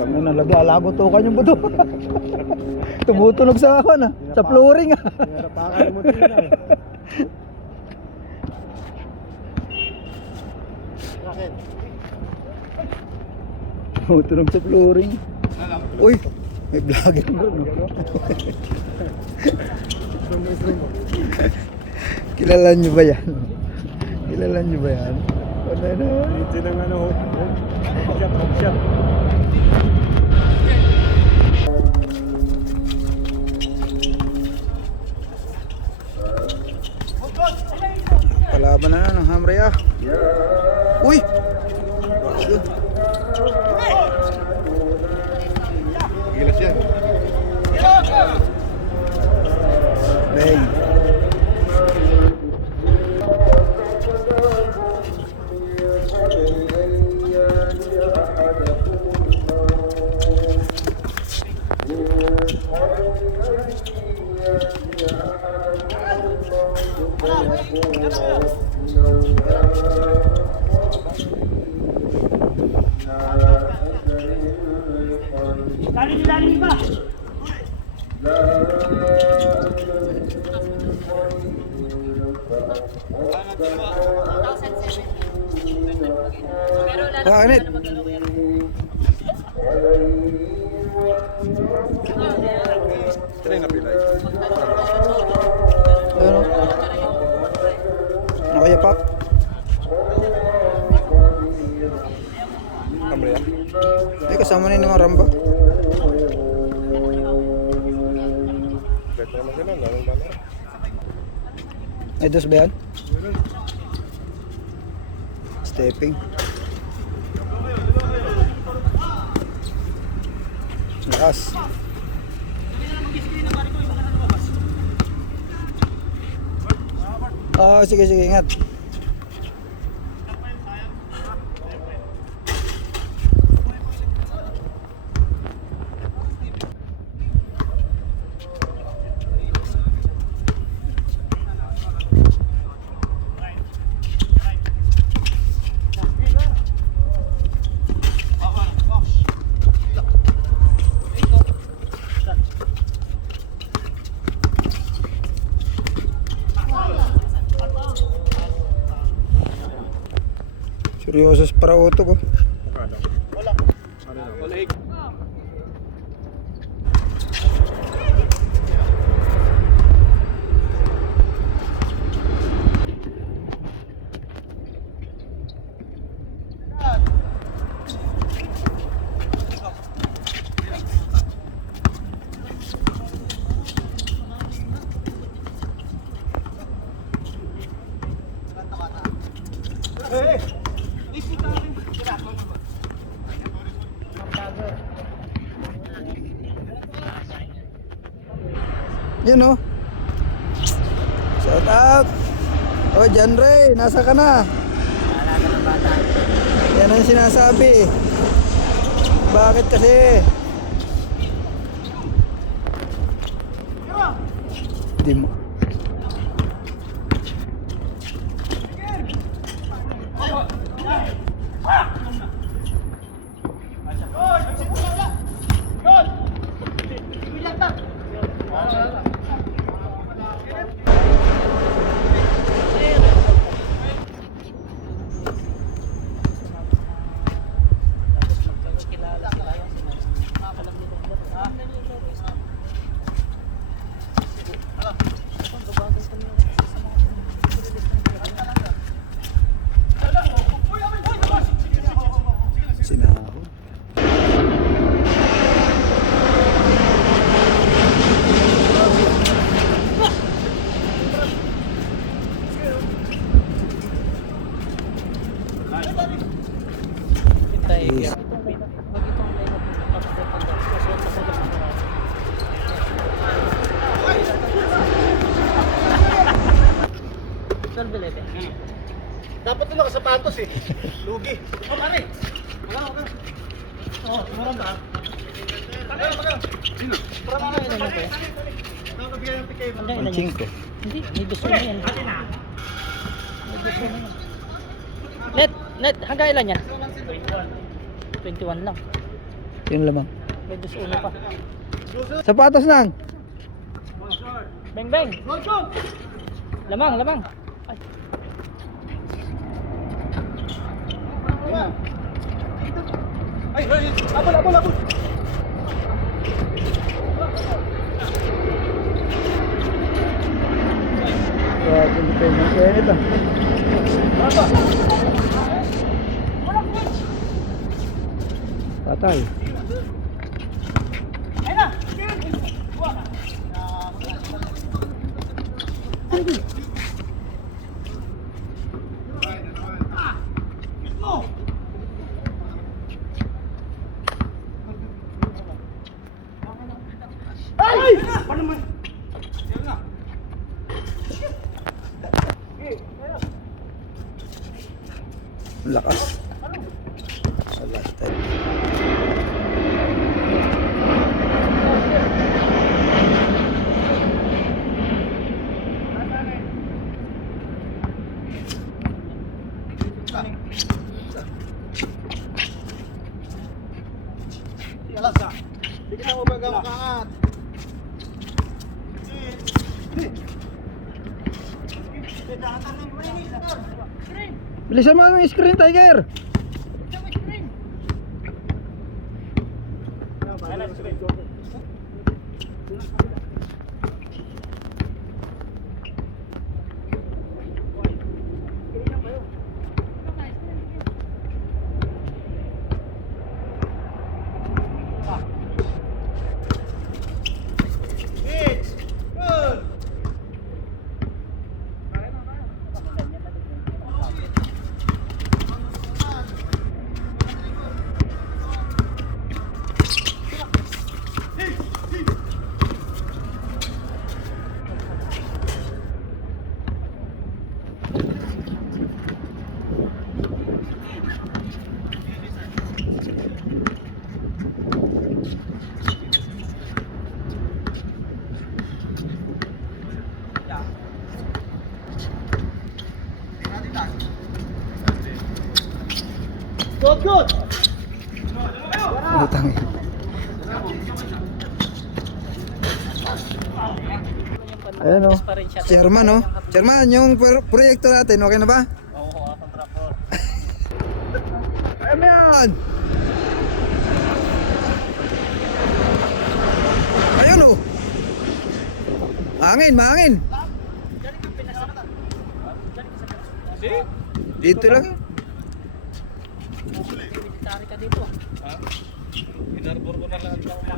Kami na lago tukan yung buto. Tumutunog sa ako na, sa flooring ah. Harapakan mo din na. Bakit? Tumutunog sa flooring. Uy, may vlogger bro. Kilala nyo ba yan? Kilala nyo ba yan? Ano na? Dito ng ano, home shop, home shop. Palaban na ng Hamre ah. Uy! Gilas yan. Bang. Bakit? Try na Ay, kasama na yung ramba. Beto naman sila, lalong lalo. Ay, dos ba yan? Stepping. Lakas. Ah, sige, sige, ingat. Seryoso para auto ko. Wala. Wala. Wala. Yun oh. Shout out. Oh, John Ray, nasa ka na? Yan ang sinasabi. Bakit kasi? Di mo. Sinahod. Yes. Dapat nila ka sapatos eh. Lugi. Oh, pare. Wala, wala. Oh, murang ba? Pagkano, pagkano? Sino? Parang ano yun, ba? Ng mo? Ang chingko. Hindi, may gusto yan. Net, net, hanggang ilan yan? 21 lang. Yun lamang. May dus uno pa. Sapatos lang. Beng, beng. Lamang, lamang. Abol, abol, abol. Kaya independent kaya nito. Patay. Ang Lakas. Wala tayo. Alas ka. Hindi kita mo baga makaangat. Bilisan mo ang screen, Tiger! Hits! Good! Good, good! Utang. Ayan o. Rin siya. Chairman o. Chairman, yung pro- proyekto natin, okay na ba? Ayan yan! Ayun o. Mahangin, mahangin. Dito lang. Tari ka dito.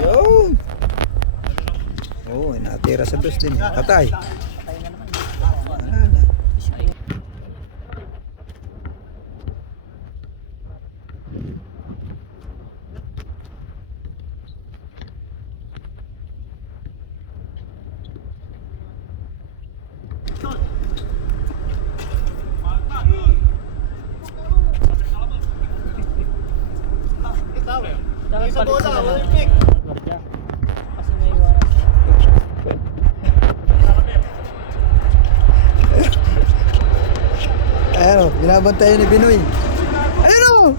Yun. Oo, oh, natira sa dos din. Patay. Patay na naman. Wala na. Ayun. Dapat Isa bola, sila ng Olympic. gwardiya. Kasi may waras. Ayan o, binabantayan ni Binoy. Ayan o!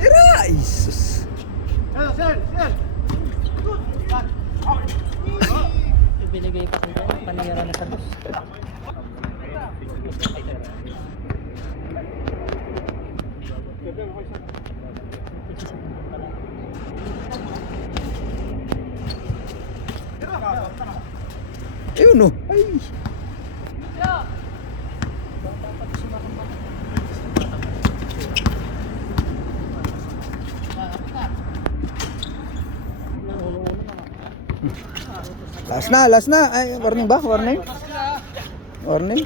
Ira! Isus! Sir, sir, sir! Ibinigay pa sa panira na sa dos. Ayun o! Ay! Last na, last na. Ay, warning ba? Warning? Warning?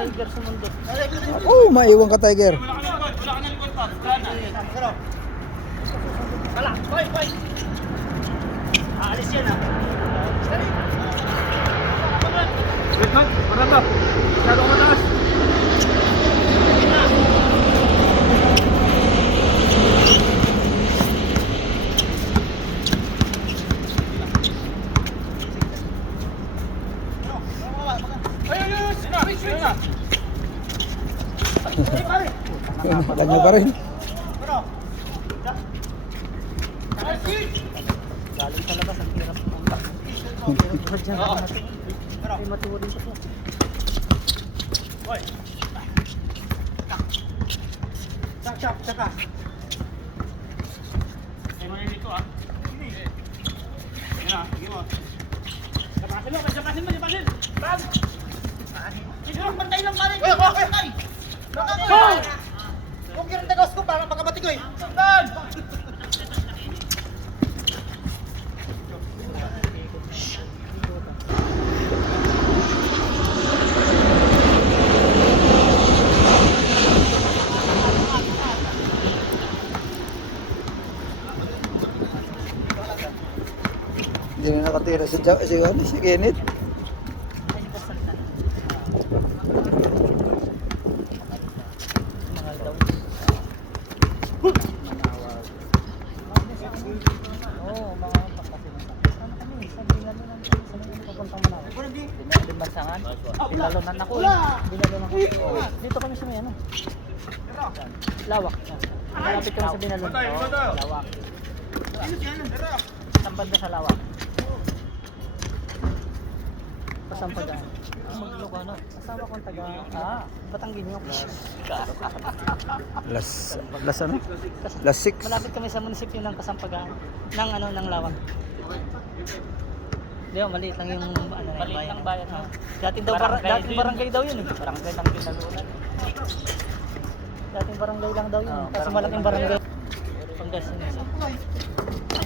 Tiger sa mundo. Oh, maiwan ka, Tiger. Wala, boy, boy. Aalis yan ah. Wait, man. Maranda. Masyado ka mataas. Nyo pa rin. Galing sa labas, ang hirap ba dyan? Ay, matuwa din sa po. Chak, chak, chaka. Ay, mga dito ah. Yan ah, sige mo. Sapasin mo, sapasin mo, sapasin. Bam! Sige, pantay Hoy! Huwag yung tagawas ko para magkabati ko! Hindi na nakatira si, Ja- si, ano, si Kenneth. Mahal daw. Oo, mga pagkasinan. Ano kami? Sabi nga nila, saan kami papuntang Manawa? Binbansangan? Binalunan ako eh. Binalunan ako. Dito kami sa may ano. Lawak. Malapit kami sa binalunan. Oo, Lawak. Isang banda sa lawak. Pasampagan. Maglugano. Kasama kong taga... Ah, Batanggin yung. Las, las ano? Las 6. Malapit kami sa munisipyo ng Kasampagan. Ng ano, ng Lawang. Di ba, maliit lang yung ano, maliit bayan. lang bayan. Oh. Dating daw barangay, dating barangay daw yun eh. Barangay lang pinalunan. Dating barangay lang daw yun. Kasi malaking barangay. Pangasinan.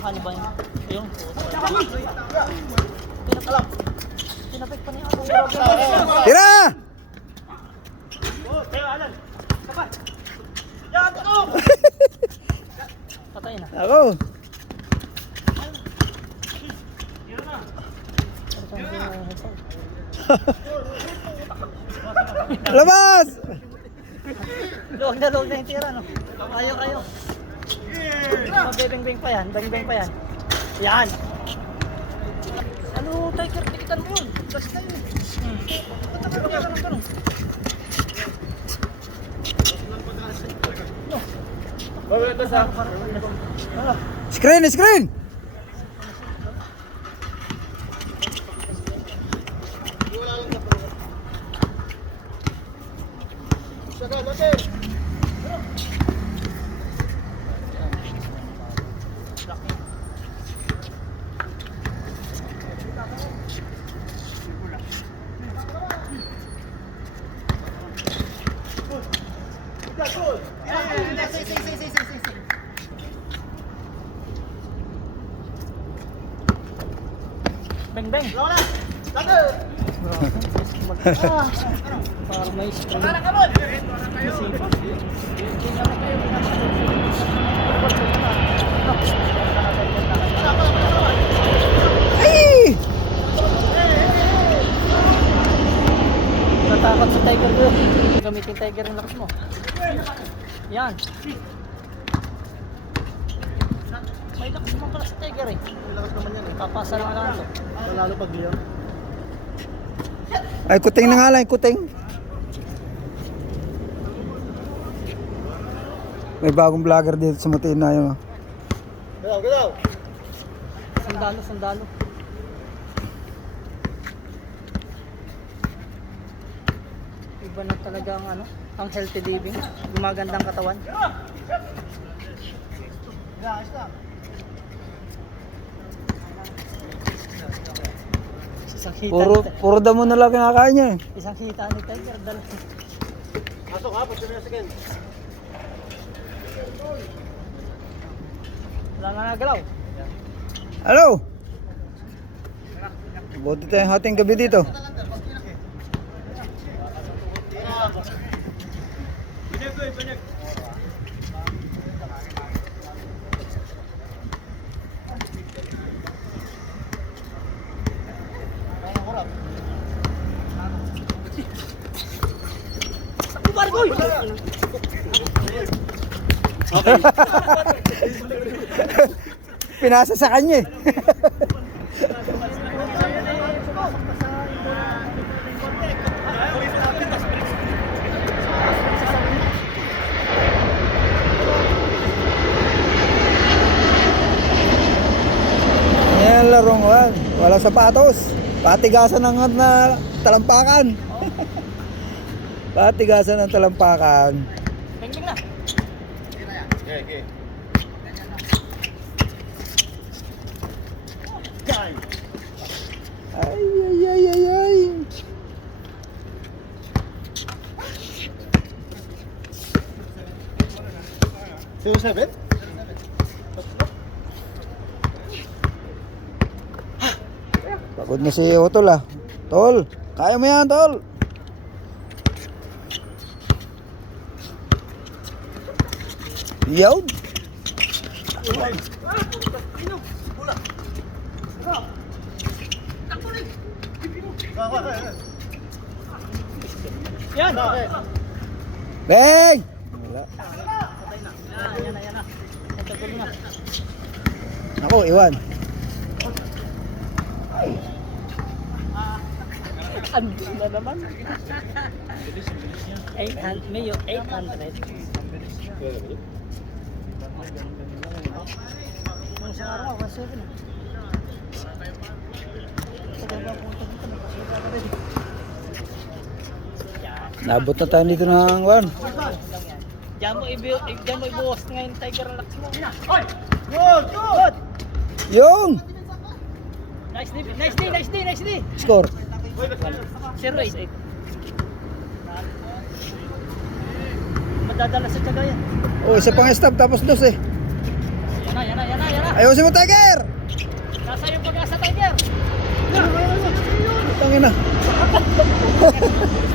Ano ba yun? Yung. Pinapik pa niya ako. Tira! Patay na. Ako. Labas! Luwag na luwag na yung tira, no? Ayaw, ayaw. Mabebeng-beng pa yan, beng-beng pa yan. Yan! Ano, tiger, tikitan mo yun. Gas na yun. Hmm. Ba't naman? No. Ano? Screen, screen! Parang may spray. Wala ka mo! Ay! Natakot sa tiger ko. Gamitin tiger yung lakas mo. Yan. May lakas naman pala sa tiger eh. Lakas naman yan eh. Papasa lang to. Lalo pag Leon. Ay, kuting na nga lang, kuting. May bagong vlogger dito sa Mutina yun. oh. Galaw, galaw! Sandalo, sandalo. Iba na talaga ang ano, ang healthy living. Gumagandang katawan. Yeah, ayos na. Isang hita Puro, ni, puro damo na lang kinakain niya eh. isang hita ni Tiger. Dal Pasok ha, pag na second. Wala na nagalaw. Hello? Buti tayong hating gabi dito. Pinasa sa kanya eh. Ayan, larong wal. Wala sapatos. Patigasan ng na talampakan. Patigasan ng talampakan. Ay, ay, ay, ay, ay. Zero seven? Pagod na si Otol ah. Tol, kaya mo yan, Tol. Yawn. Yan. Beng! Wala. Yan na, yan na. Ako, iwan. Ando na naman. 800, Mayo, 800. Ang sa araw, kasi yun. Nabot na tayo dito ng one. Diyan mo ibu diyan mo ibuhos ngayon Tiger Relax mo. Good! Good! Yung! Nice day, nice day, nice day, nice day. Score. 088. Madadala sa Cagayan. Oh, isa pang stop tapos dos eh. Yan na, yan na, yan na, yan na. Ayusin mo, Tiger! Nasa yung pag-asa Tiger. Tangin na.